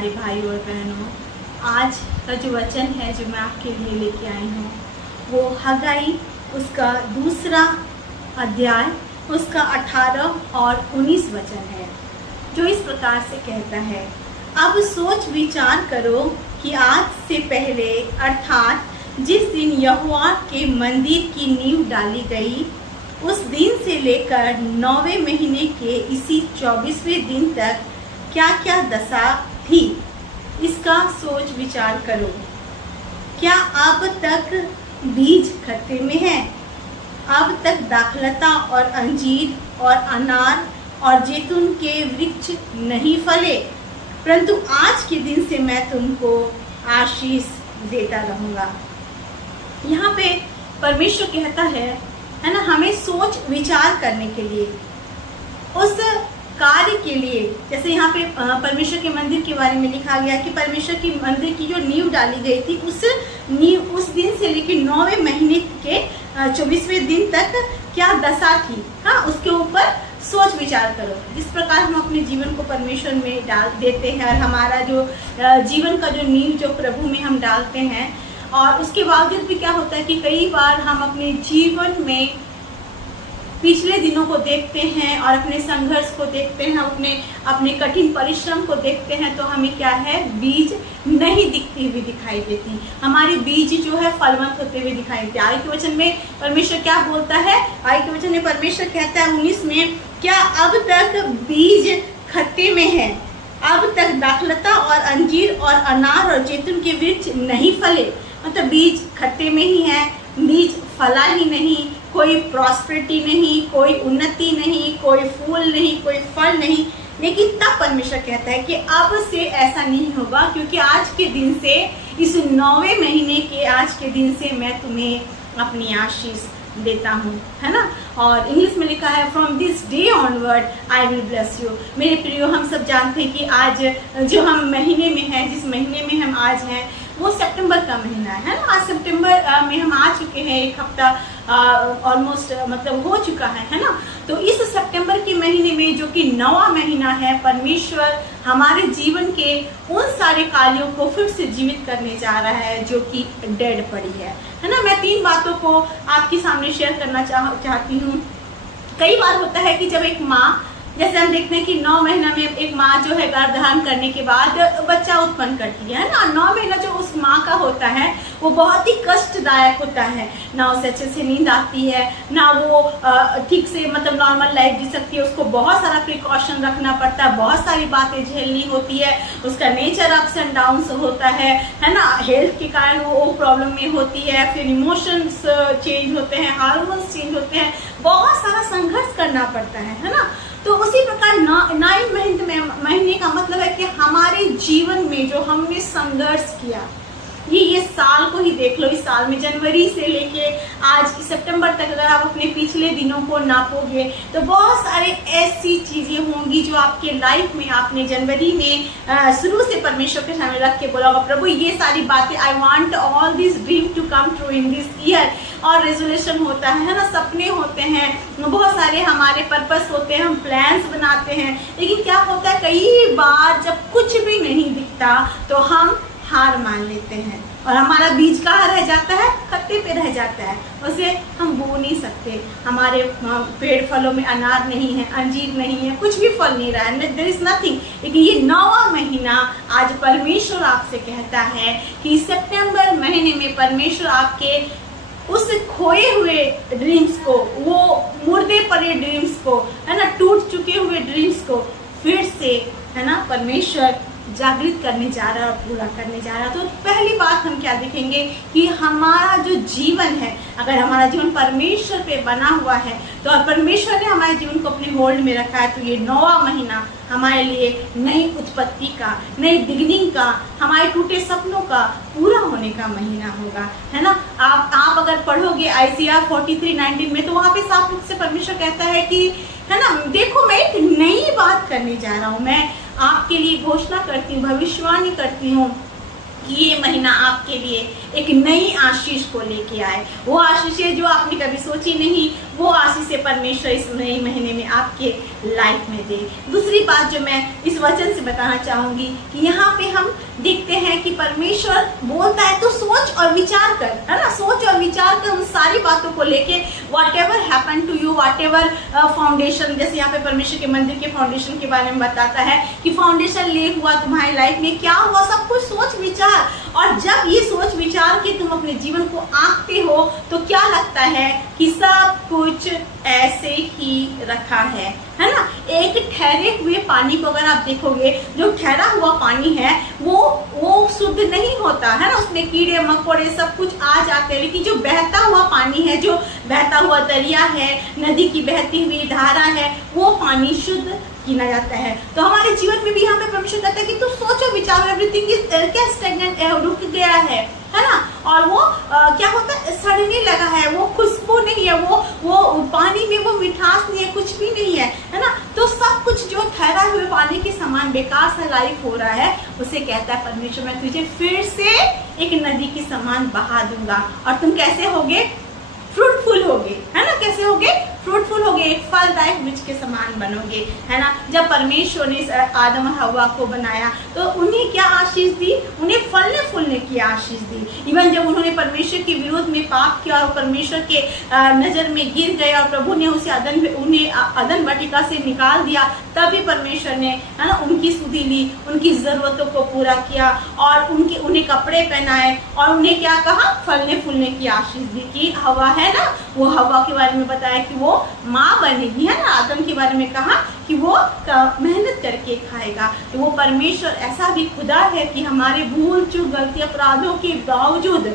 प्यारे भाई और बहनों, आज का जो वचन है जो मैं आपके लिए लेके आई हूँ वो हगाई उसका दूसरा अध्याय उसका 18 और 19 वचन है, जो इस प्रकार से कहता है, अब सोच विचार करो कि आज से पहले अर्थात जिस दिन यहोवा के मंदिर की नींव डाली गई उस दिन से लेकर 9वें महीने के इसी 24वें दिन तक क्या क्या दशा थी, इसका सोच विचार करो। क्या अब तक बीज खत्ते में है? अब तक दाखलता और अंजीर और अनार और जैतून के वृक्ष नहीं फले? परंतु आज के दिन से मैं तुमको आशीष देता रहूँगा। यहाँ पे परमेश्वर कहता है ना, हमें सोच विचार करने के लिए, उस कार्य के लिए, जैसे यहाँ पे परमेश्वर के मंदिर के बारे में लिखा गया कि परमेश्वर की मंदिर की जो नींव डाली गई थी उस दिन से लेकर 9वें महीने के 24वें दिन तक क्या दशा थी, हाँ, उसके ऊपर सोच विचार करो। जिस प्रकार हम अपने जीवन को परमेश्वर में डाल देते हैं और हमारा जो जीवन का जो नींव जो प्रभु में हम डालते हैं, और उसके बावजूद भी क्या होता है कि कई बार हम अपने जीवन में पिछले दिनों को देखते हैं और अपने संघर्ष को देखते हैं, अपने कठिन परिश्रम को देखते हैं, तो हमें क्या है, बीज नहीं दिखती हुई दिखाई देती, हमारे बीज जो है फलवंत होते हुए दिखाई देते। आगे के वचन में परमेश्वर क्या बोलता है? आगे के वचन में परमेश्वर कहता है 19 में, क्या अब तक बीज खत्ते में है? अब तक दाखलता और अंजीर और अनार और जैतून के वृक्ष नहीं फले? मतलब बीज खत्ते में ही है, बीज फला ही नहीं, कोई प्रॉस्पेरिटी नहीं, कोई उन्नति नहीं, कोई फूल नहीं, कोई फल नहीं। लेकिन तब परमेश्वर कहता है कि अब से ऐसा नहीं होगा, क्योंकि आज के दिन से, इस 9वें महीने के आज के दिन से मैं तुम्हें अपनी आशीष देता हूँ, है ना। और इंग्लिश में लिखा है, from this day onward I will bless you. मेरे प्रियो, हम सब जानते हैं कि आज जो हम महीने में हैं, जिस महीने में हम आज हैं, वो सितंबर का महीना है ना। आज सितंबर में हम आ चुके हैं, एक हफ्ता ऑलमोस्ट मतलब हो चुका है ना। तो इस सितंबर के महीने में, जो कि 9वां महीना है, परमेश्वर हमारे जीवन के उन सारे कार्यों को फिर से जीवित करने जा रहा है जो कि डेड पड़ी है ना। मैं 3 बातों को आपके सामने शेयर करना चाहती हूँ। कई बार होता है कि जब एक माँ, जैसे हम देखते हैं कि 9 महीना में एक माँ जो है गर्भधारण करने के बाद बच्चा उत्पन्न करती है ना। 9 महीना जो उस माँ का होता है वो बहुत ही कष्टदायक होता है, ना उसे अच्छे से नींद आती है, ना वो ठीक से मतलब नॉर्मल लाइफ जी सकती है। उसको बहुत सारा प्रिकॉशन रखना पड़ता है, बहुत सारी बातें झेलनी होती है, उसका नेचर अप्स एंड डाउन्स होता है ना। हेल्थ के कारण वो प्रॉब्लम में होती है, फिर इमोशंस चेंज होते हैं, हार्मोन्स चेंज होते हैं, बहुत सारा संघर्ष करना पड़ता है ना। तो उसी प्रकार 9 महीने का मतलब है कि हमारे जीवन में जो हमने संघर्ष किया, ये साल को ही देख लो। इस साल में जनवरी से लेके आज सितंबर तक अगर आप अपने पिछले दिनों को नापोगे तो बहुत सारे ऐसी चीजें होंगी जो आपके लाइफ में आपने जनवरी में शुरू से परमेश्वर के सामने रख के बोला होगा, प्रभु ये सारी बातें, I want all this dream to come true in this year. और रेजोल्यूशन होता है ना, सपने होते हैं, बहुत सारे हमारे पर्पस होते हैं, हम प्लान्स बनाते हैं। लेकिन क्या होता है, कई बार जब कुछ भी नहीं दिखता तो हम हार मान लेते हैं और हमारा बीज कहाँ रह जाता है, खत्ते पे रह जाता है, उसे हम बो नहीं सकते। हमारे पेड़ फलों में अनार नहीं है, अंजीर नहीं है, कुछ भी फल नहीं रहा है, देयर इज नथिंग। लेकिन ये 9वां महीना आज परमेश्वर आपसे कहता है कि सितंबर महीने में परमेश्वर आपके उस खोए हुए ड्रीम्स को, वो मुर्दे पड़े ड्रीम्स को, है ना, टूट चुके हुए ड्रीम्स को फिर से, है ना, परमेश्वर जागृत करने जा रहा है और पूरा करने जा रहा है। तो पहली बात हम क्या देखेंगे कि हमारा जो जीवन है, अगर हमारा जीवन परमेश्वर पे बना हुआ है तो और परमेश्वर ने हमारे जीवन को अपने होल्ड में रखा है, तो ये 9वां महीना हमारे लिए नई उत्पत्ति का, नई बिगिनिंग का, हमारे टूटे सपनों का पूरा होने का महीना होगा, है ना। आप अगर पढ़ोगे आइसिया 43:19 में, तो वहाँ पे साफ रूप से परमेश्वर कहता है कि, है ना, देखो मैं एक नई बात करने जा रहा हूँ, मैं आपके लिए घोषणा करती हूँ, भविष्यवाणी करती हूँ कि ये महीना आपके लिए एक नई आशीष को लेके आए। वो आशीष जो आपने कभी सोची नहीं, वो आशीषें परमेश्वर इस नए महीने में आपके लाइफ में दे। दूसरी बात जो मैं इस वचन से बताना चाहूंगी कि यहाँ पे हम देखते हैं कि परमेश्वर बोलता है तो सोच और विचार कर, है ना, सोच और विचार कर उन सारी बातों को लेके whatever happen to you, whatever foundation, जैसे यहाँ पे परमेश्वर के मंदिर के फाउंडेशन के बारे में बताता है कि फाउंडेशन ले हुआ तुम्हारी लाइफ में क्या हुआ, सब कुछ सोच विचार। और जब ये सोच विचार के तुम अपने जीवन को आंकते हो तो क्या लगता है कि सब कुछ ऐसे ही रखा है ना। एक ठहरे हुए पानी को अगर आप देखोगे, जो ठहरा हुआ पानी है वो शुद्ध नहीं होता है ना, उसमें कीड़े मकोड़े सब कुछ आ जाते हैं। लेकिन जो बहता हुआ पानी है, जो बहता हुआ दरिया है, नदी की बहती हुई धारा है, वो पानी शुद्ध गिना जाता है। तो हमारे जीवन में भी हमें परमेश्वर कहता है कि तू सोचो विचार, एवरीथिंग इज क्या स्टैग्नेंट है, रुक गया है ना। और वो क्या होता है, सड़ने लगा है, वो खुशबू नहीं है, वो पानी में वो मिठास नहीं है, कुछ भी नहीं है ना। तो सब कुछ जो ठहरा हुए पानी के समान बेकार सा लाइफ हो रहा है, उसे कहता है परमेश्वर मैं तुझे फिर से एक नदी के समान बहा दूंगा और तुम कैसे होगे, फ्रूटफुल होगे, है ना। कैसे होगे, फ्रूटफुल होगे, एक फलदायक वृक्ष के समान बनोगे, है ना। जब परमेश्वर ने आदम और हवा को बनाया तो उन्हें क्या आशीष दी, उन्हें फलने फूलने की आशीष दी। इवन जब उन्होंने परमेश्वर के विरोध में पाप किया और परमेश्वर के नजर में गिर गए और प्रभु ने उन्हें अदन वाटिका से निकाल दिया, तभी परमेश्वर ने, है ना, उनकी सुधि ली, उनकी जरूरतों को पूरा किया और उन्हें कपड़े पहनाए और उन्हें क्या कहा, फलने फूलने की आशीष दी। कि हवा है ना, वो हवा के बारे में बताया कि वो माँ बनेगी, है ना। आदम के बारे में कहा कि वो मेहनत करके खाएगा। तो वो परमेश्वर ऐसा भी खुदा है कि हमारे भूल चूक गलती अपराधों के बावजूद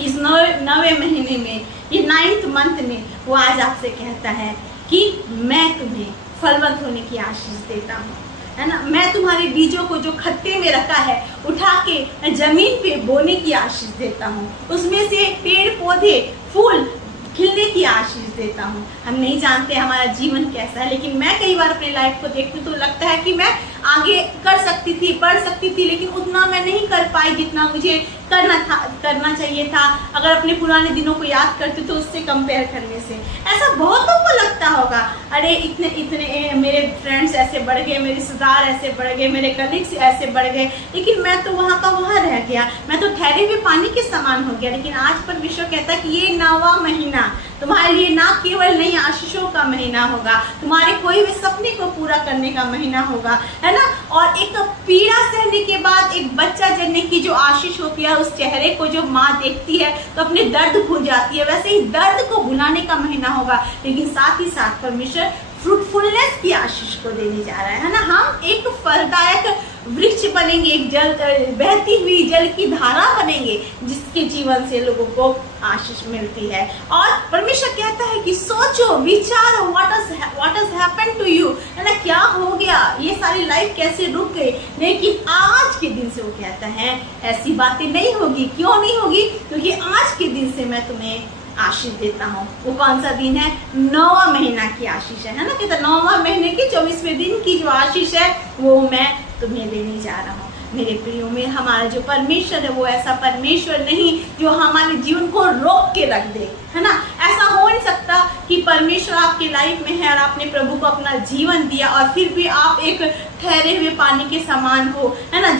इस नवे महीने में, ये 9th मंथ में, वो आज आपसे कहता है कि मैं तुम्हें फलवंत होने की आशीष देता हूँ, है ना। मैं तुम्हारे बीजों को जो खत्ते में रखा है उठा के जमीन पे बोने की आशीष देता हूँ, उसमें से पेड़ पौधे फूल खिलने की आशीष देता हूँ। हम नहीं जानते हमारा जीवन कैसा है, लेकिन मैं कई बार अपनी लाइफ को देखती हूँ तो लगता है कि मैं आगे कर सकती थी, बढ़ सकती थी, लेकिन उतना मैं नहीं कर पाई जितना मुझे करना चाहिए था। अगर अपने पुराने दिनों को याद करती तो उससे कंपेयर करने से ऐसा बहुतों को लगता होगा, अरे इतने मेरे फ्रेंड्स ऐसे बढ़ गए, मेरे रिश्तेदार ऐसे बढ़ गए, मेरे कलीग्स ऐसे बढ़ गए, लेकिन मैं तो वहाँ का वहाँ रह गया, मैं तो ठहरे हुए पानी के समान हो गया। लेकिन आज परमेश्वर कहता है कि ये 9वां महीना तुम्हारे लिए ना केवल नई आशीषों का महीना होगा, तुम्हारे कोई भी सपने को पूरा करने का महीना होगा, है ना। और एक पीड़ा सहने के बाद एक बच्चा जनने की जो आशीष होती है, उस चेहरे को जो माँ देखती है तो अपने दर्द भूल जाती है, वैसे ही दर्द को भुलाने का महीना होगा। लेकिन साथ ही साथ परमेश्वर फ्रूटफुलनेस की आशीष को देने जा रहा है ना। हम एक फलदायक वृक्ष बनेंगे, एक बहती हुई जल की धारा बनेंगे, जिसके जीवन से लोगों को आशीष मिलती है। और परमेश्वर कहता है कि सोचो विचारो, what has happened to you, है ना, क्या हो गया, ये सारी लाइफ कैसे रुक गई। लेकिन आज के दिन से वो कहता है ऐसी बातें नहीं होगी। क्यों नहीं होगी? क्योंकि आज के दिन से मैं तुम्हें आशीष देता हूँ। वो कौन सा दिन है? 9वां महीना की आशीष है ना। कहता 9वां महीने की 24वें दिन की जो आशीष है वो मैं तुम्हें देने जा रहा हूँ। मेरे प्रियो में हमारा जो परमेश्वर है वो ऐसा परमेश्वर नहीं जो हमारे जीवन को रोक के रख दे, है ना। ऐसा हो नहीं सकता कि परमेश्वर आपके लाइफ में है और आपने प्रभु को अपना जीवन दिया और फिर भी आप एक ठहरे हुए पानी के समान हो, है ना,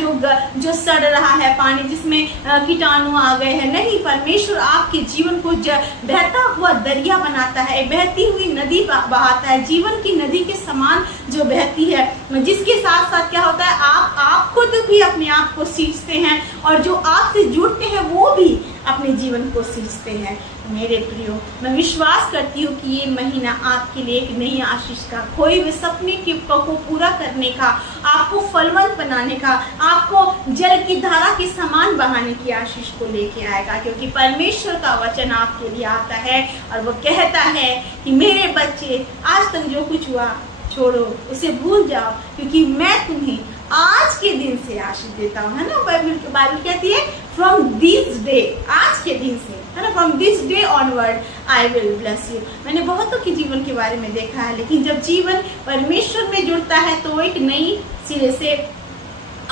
जो सड़ रहा है पानी, जिसमें कीटाणु आ गए हैं। नहीं, परमेश्वर आपके जीवन को बहता हुआ दरिया बनाता है, बहती हुई नदी बहाता है, जीवन की नदी के समान जो बहती है, जिसके साथ साथ क्या होता है, आप खुद भी अपने आप को सींचते हैं और जो आपसे जुड़ते हैं वो भी अपने जीवन को सींचते हैं। मेरे प्रियो, मैं विश्वास करती हूँ कि ये महीना आपके लिए एक नई आशीष का, खोए हुए सपने को पूरा करने का, आपको फलवंत बनाने का, आपको जल की धारा के समान बहाने की आशीष को लेके आएगा। क्योंकि परमेश्वर का वचन आपके लिए आता है और वो कहता है कि मेरे बच्चे, आज तक जो कुछ हुआ छोड़ो, उसे भूल जाओ, क्योंकि मैं तुम्हें आज के दिन से आशीष देता हूँ, है ना। बाइबल कहती है फ्रॉम दिस डे, आज के दिन से, है ना, from this day onward I will bless you. मैंने बहुतों के जीवन के बारे में देखा है, लेकिन जब जीवन परमेश्वर में जुड़ता है तो एक नई सिरे से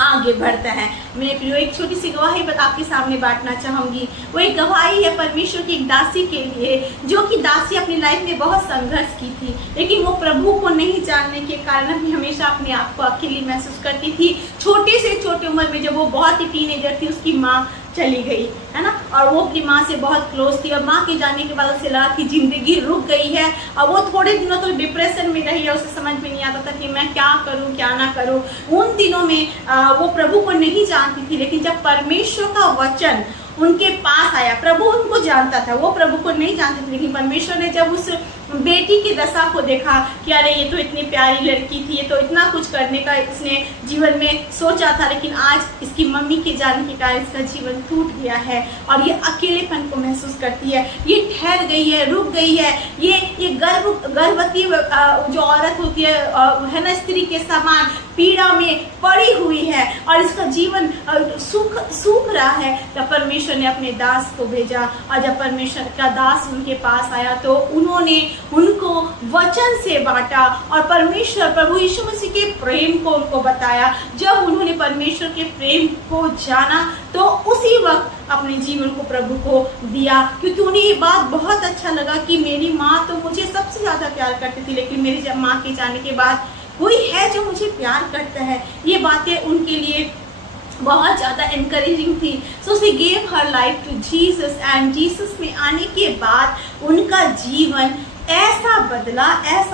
आगे बढ़ता है। मेरे प्रियो, एक छोटी सी गवाही आपके सामने बांटना चाहूंगी। वो एक गवाही है परमेश्वर की एक दासी के लिए, जो कि दासी अपनी लाइफ में बहुत संघर्ष की थी, लेकिन वो प्रभु को नहीं जानने के कारण भी हमेशा अपने आप को अकेली महसूस करती थी। छोटे से छोटे उम्र में जब वो बहुत ही टीनेजर थी, उसकी माँ चली गई, है ना, और वो अपनी माँ से बहुत क्लोज थी, और माँ के जाने के बाद उसे लगा कि जिंदगी रुक गई है, और वो थोड़े दिनों तो डिप्रेशन में रही है। उसे समझ में नहीं आता था कि मैं क्या करूँ क्या ना करूँ। उन दिनों में वो प्रभु को नहीं जानती थी, लेकिन जब परमेश्वर का वचन उनके पास आया, प्रभु उनको जानता था, वो प्रभु को नहीं जानते थे, लेकिन परमेश्वर ने जब उस बेटी की दशा को देखा कि अरे ये तो इतनी प्यारी लड़की थी, ये तो इतना कुछ करने का इसने जीवन में सोचा था, लेकिन आज इसकी मम्मी के जाने के कारण इसका जीवन टूट गया है और ये अकेलेपन को महसूस करती है, ये ठहर गई है, रुक गई है, ये गर्भवती जो औरत होती है ना, स्त्री के समान पीड़ा में पड़ी हुई है और इसका जीवन सूख रहा है। तब परमेश्वर ने अपने दास को भेजा, और जब परमेश्वर का दास उनके पास आया तो उन्होंने उनको वचन से बांटा और परमेश्वर प्रभु यीशु मसीह के प्रेम को उनको बताया। जब उन्होंने परमेश्वर के प्रेम को जाना तो उसी वक्त अपने जीवन को प्रभु को दिया, क्योंकि उन्हें ये बात बहुत अच्छा लगा कि मेरी माँ तो मुझे सबसे ज्यादा प्यार करती थी, लेकिन मेरी जब माँ के जाने के बाद कोई है जो मुझे प्यार करता है। ये बातें उनके लिए बहुत ज़्यादा एनकरेजिंग थी। So she gave her life to Jesus, and Jesus में आने के बाद उनका जीवन ऐसा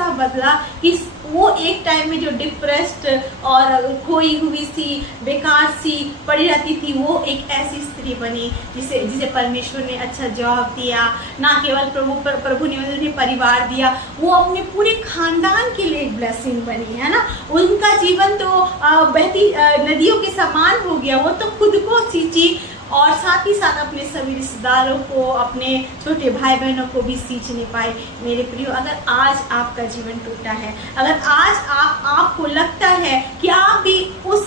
बदला कि वो एक टाइम में जो डिप्रेस्ड और खोई हुई सी, बेकार सी पड़ी रहती थी, वो एक ऐसी स्त्री बनी जिसे परमेश्वर ने अच्छा जॉब दिया। ना केवल प्रभु ने उन्हें परिवार दिया, वो अपने पूरे खानदान के लिए एक ब्लेसिंग बनी, है ना। उनका जीवन तो बहती नदियों के समान हो गया। वो तो खुद को सींची और साथ ही साथ अपने सभी रिश्तेदारों को, अपने छोटे भाई बहनों को भी सींचने पाए। मेरे प्रियो, अगर आज आपका जीवन टूटा है, अगर आज आपको लगता है कि आप भी उस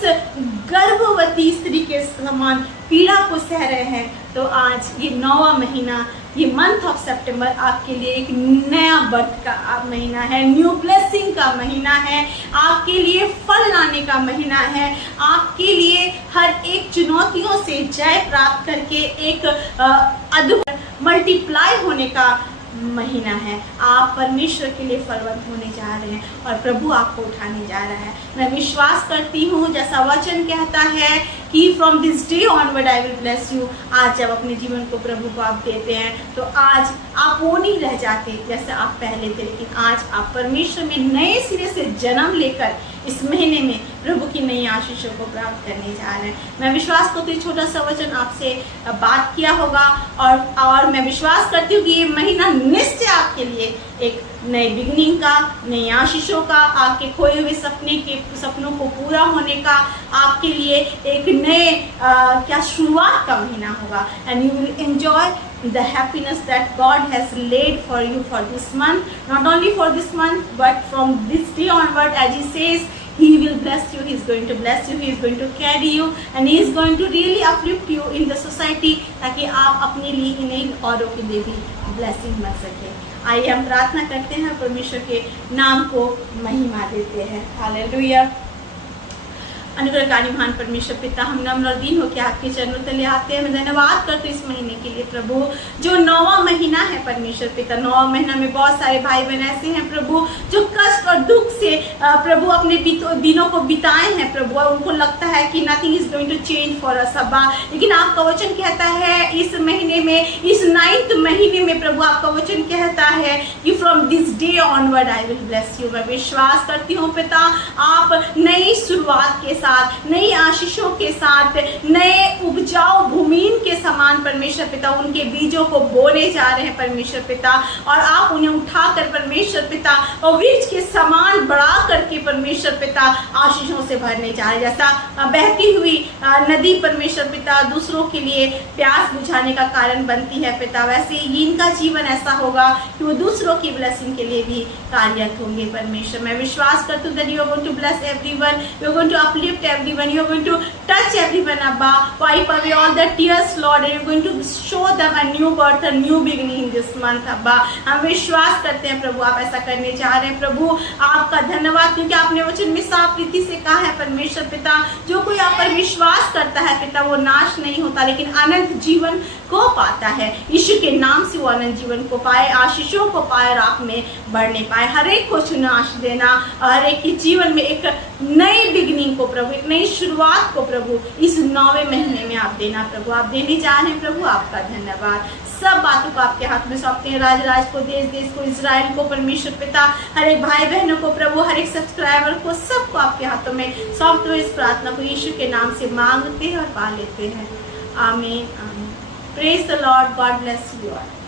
गर्भवती स्त्री के समान पीड़ा को सह रहे हैं, तो आज ये 9वां महीना, ये मंथ ऑफ सितंबर आपके लिए एक नया बर्थ का महीना है, न्यू ब्लेसिंग का महीना है, आपके लिए फल लाने का महीना है, आपके लिए हर एक चुनौतियों से जय प्राप्त करके एक अद्भुत मल्टीप्लाई होने का महीना है। आप परमेश्वर के लिए फलवंत होने जा रहे हैं और प्रभु आपको उठाने जा रहा है। मैं विश्वास करती हूँ, जैसा वचन कहता है कि from this day onward I will bless you. आज जब अपने जीवन को प्रभु को आप देते हैं तो आज आप वो नहीं रह जाते जैसे आप पहले थे, लेकिन आज आप परमेश्वर में नए सिरे से जन्म लेकर इस महीने में प्रभु की नई आशीषों को प्राप्त करने जा रहे हैं। मैं विश्वास करती हूँ छोटा सा वचन आपसे बात किया होगा और मैं विश्वास करती हूँ कि ये महीना निश्चय आपके लिए एक नए बिगनिंग का, नई आशीषों का, आपके खोए हुए सपनों को पूरा होने का, आपके लिए एक नए शुरुआत का महीना होगा। And you will enjoy the happiness that God has laid for you for this month, not only for this month but from this day onward, as He says He will bless you, He is going to bless you, He is going to carry you and He is going to really uplift you in the society, ताकि आप अपने लिए नहीं औरों के लिए भी blessing बन सके। आइए हम प्रार्थना करते हैं, परमेश्वर के नाम को महिमा देते हैं। हालेलुया। अनुग्रहकारी महान परमेश्वर पिता, हम नम्र और दीन होकर आपके चरणों तले आते हैं। मैं धन्यवाद करते हैं इस महीने के लिए प्रभु, जो 9वां महीना है परमेश्वर पिता। 9वां महीना में बहुत सारे भाई बहन ऐसे हैं प्रभु जो कष्ट और दुख से प्रभु अपने दिनों को बिताए हैं प्रभु, और उनको लगता है कि nothing is going to change for us अब्बा, लेकिन आपका वचन कहता है इस महीने में, इस 9th महीने में प्रभु आपका वचन कहता है कि from this day onward I will bless you. मैं विश्वास करती हूँ पिता, आप नई शुरुआत के साथ, नई आशीषों के साथ, नए उपजाऊ भूमि के समान परमेश्वर पिता उनके बीजों को बोने जा रहे हैं परमेश्वर पिता, और आप उन्हें उठाकर परमेश्वर पिता और वृक्ष के समान बढ़ा करके परमेश्वर पिता आशीषों से भरने जा रहे हैं। जैसा बहती हुई नदी परमेश्वर पिता दूसरों के लिए प्यास बुझाने का कारण बनती है पिता, वैसे ही इनका जीवन ऐसा होगा कि वो दूसरों की ब्लेसिंग के लिए भी कार्यरत होंगे परमेश्वर। मैं विश्वास करती हूँ that you are going to bless everyone, you are going to uplift everyone, you are going to touch everyone heaven, Abba, wipe away all the tears, Lord, and you're going to show them a new birth, a new beginning in this month, Abba. हम विश्वास करते हैं प्रभु आप ऐसा करने जा रहे हैं। प्रभु आपका धन्यवाद, क्योंकि आपने वचन में साफ रीति से कहा है परमेश्वर पिता, जो कोई आप पर विश्वास करता है पिता वो नाश नहीं होता लेकिन अनंत जीवन को पाता है। यीशु के नाम से वो अनंत जीवन को पाए, आशीषों को पाए और आप में बढ़ने पाए। हर एक को चुना आशीष देना, हर एक के जीवन में एक नई बिगनिंग को प्रभु, एक नई शुरुआत को प्रभु इस 9वें महीने में आप देना प्रभु, आप देने जा रहे हैं प्रभु। आपका धन्यवाद। सब बातों को आपके हाथ में सौंपते हैं, राज को, देश को, इजराइल को परमेश्वर पिता, हर एक भाई बहनों को प्रभु, हर एक सब्सक्राइबर को, सबको आपके हाथों में सौंपते हुए इस प्रार्थना को यीशु के नाम से मांगते हैं और पा लेते हैं। आमीन आमीन। Praise the Lord. God bless you all.